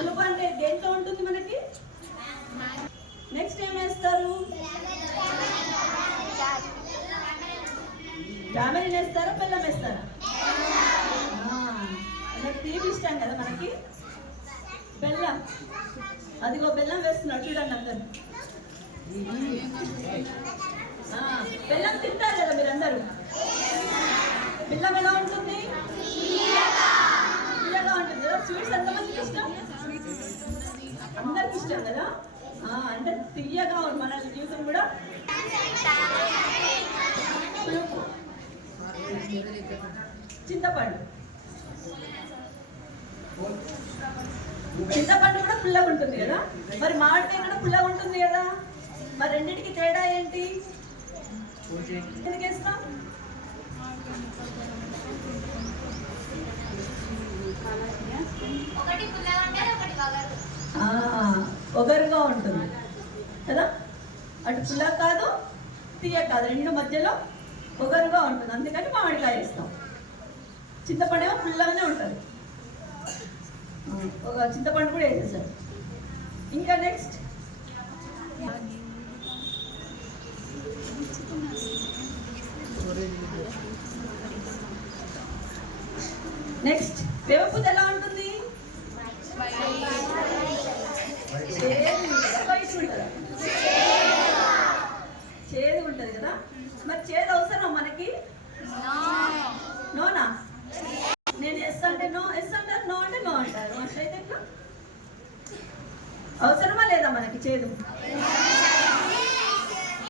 పులుపు అంటే దేంట్లో ఉంటుంది మనకి? నెక్స్ట్ ఏం వేస్తారు? టామరిన్ వేస్తారా, బెల్లం వేస్తారా? తీపి ఇష్టం కదా మనకి, బెల్లం. అదిగో బెల్లం వేస్తున్నాడు చూడండి అందరు. బెల్లం తింటారు కదా మీరందరూ. బెల్లం ఎలా ఉంటుంది? తీయగా ఉంటుంది కదా. స్వీట్స్ ఎంతమందికి ఇష్టం? అందరికి ఇష్టం కదా. అంటే తీయగా మన జీవితం కూడా. చింతపండు, చింతపండు కూడా పుల్లగా ఉంటుంది కదా. మరి మామిడికాయ కూడా పుల్లగా ఉంటుంది కదా. మరి రెండింటికి తేడా ఏంటి? ఎందుకు వేస్తాం? ఒగరుగా ఉంటుంది కదా. అటు పుల్ల కాదు, తీయ కాదు, రెండు మధ్యలో ఒగరుగా ఉంటుంది. అందుకని మామిడికాయ వేస్తాం. చింతపండు ఏమో పుల్లగానే ఉంటుంది. ఒక చింతపండు కూడా వేసేసారు. ఇంకా నెక్స్ట్ వేపపూత ఎలా ఉంటుంది? చేదు ఉంటుంది కదా. మరి చేదు అవసరం మనకి? నోనా? నేను ఎస్ అంటే నో, ఎస్ అంటారు, నో అంటే నో అంటారు. అట్లయితే అవసరమా లేదా మనకి చేదు?